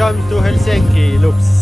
Welcome to Helsinki, Lux.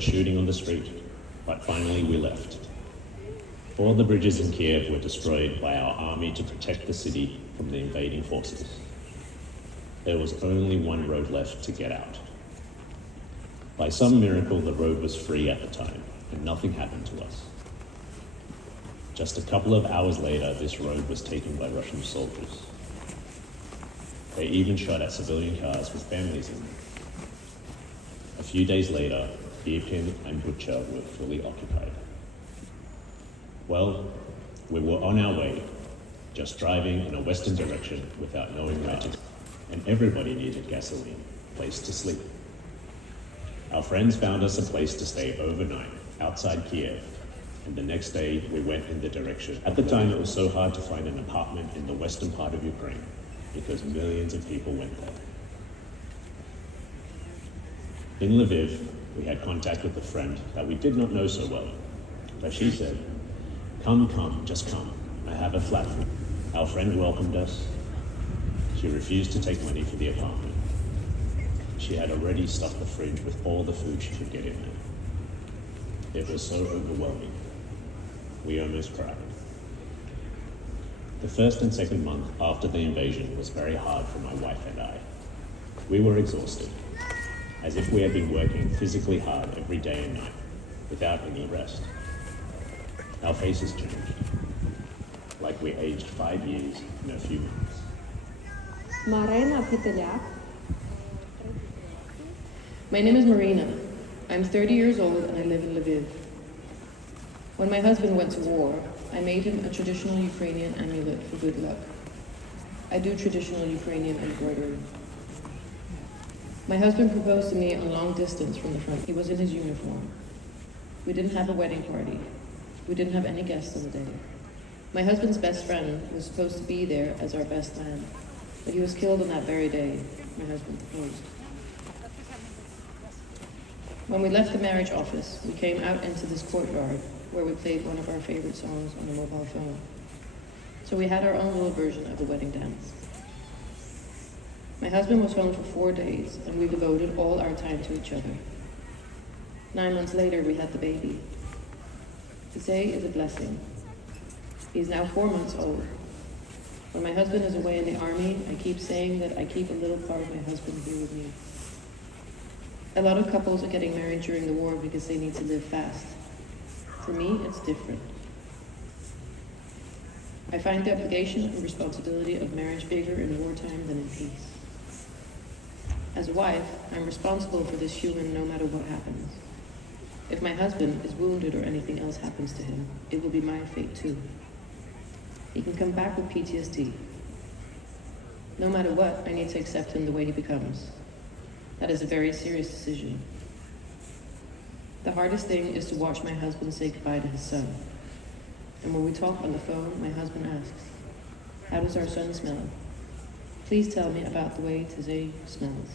Shooting on the street, but finally we left. All the bridges in Kiev were destroyed by our army to protect the city from the invading forces. There was only one road left to get out. By some miracle, the road was free at the time, and nothing happened to us. Just a couple of hours later, this road was taken by Russian soldiers. They even shot at civilian cars with families in them. A few days later, Irpin and Bucha were fully occupied. Well, we were on our way, just driving in a western direction without knowing where to, and everybody needed gasoline, place to sleep, Our friends found us a place to stay overnight outside Kiev, and the next day we went in the direction. At the time, it was so hard to find an apartment in the western part of Ukraine because millions of people went there. In Lviv, we had contact with a friend that we did not know so well, but she said, come, just come. I have a flat for you." Our friend welcomed us. She refused to take money for the apartment. She had already stuffed the fridge with all the food she could get in there. It was so overwhelming. We almost cried. The first and second month after the invasion was very hard for my wife and I. We were exhausted, as if we had been working physically hard every day and night, without any rest. Our faces changed, like we aged 5 years in a few months. My name is Marina. I'm 30 years old and I live in Lviv. When my husband went to war, I made him a traditional Ukrainian amulet for good luck. I do traditional Ukrainian embroidery. My husband proposed to me on long distance from the front. He was in his uniform. We didn't have a wedding party. We didn't have any guests on the day. My husband's best friend was supposed to be there as our best man, but he was killed on that very day my husband proposed. When we left the marriage office, we came out into this courtyard where we played one of our favorite songs on a mobile phone. So we had our own little version of the wedding dance. My husband was home for 4 days, and we devoted all our time to each other. 9 months later, we had the baby. Isai is a blessing. He's now 4 months old. When my husband is away in the army, I keep saying that I keep a little part of my husband here with me. A lot of couples are getting married during the war because they need to live fast. For me, it's different. I find the obligation and responsibility of marriage bigger in wartime than in peace. As a wife, I'm responsible for this human no matter what happens. If my husband is wounded or anything else happens to him, it will be my fate too. He can come back with PTSD. No matter what, I need to accept him the way he becomes. That is a very serious decision. The hardest thing is to watch my husband say goodbye to his son. And when we talk on the phone, my husband asks, "How does our son smell? Please tell me about the way Isai smells."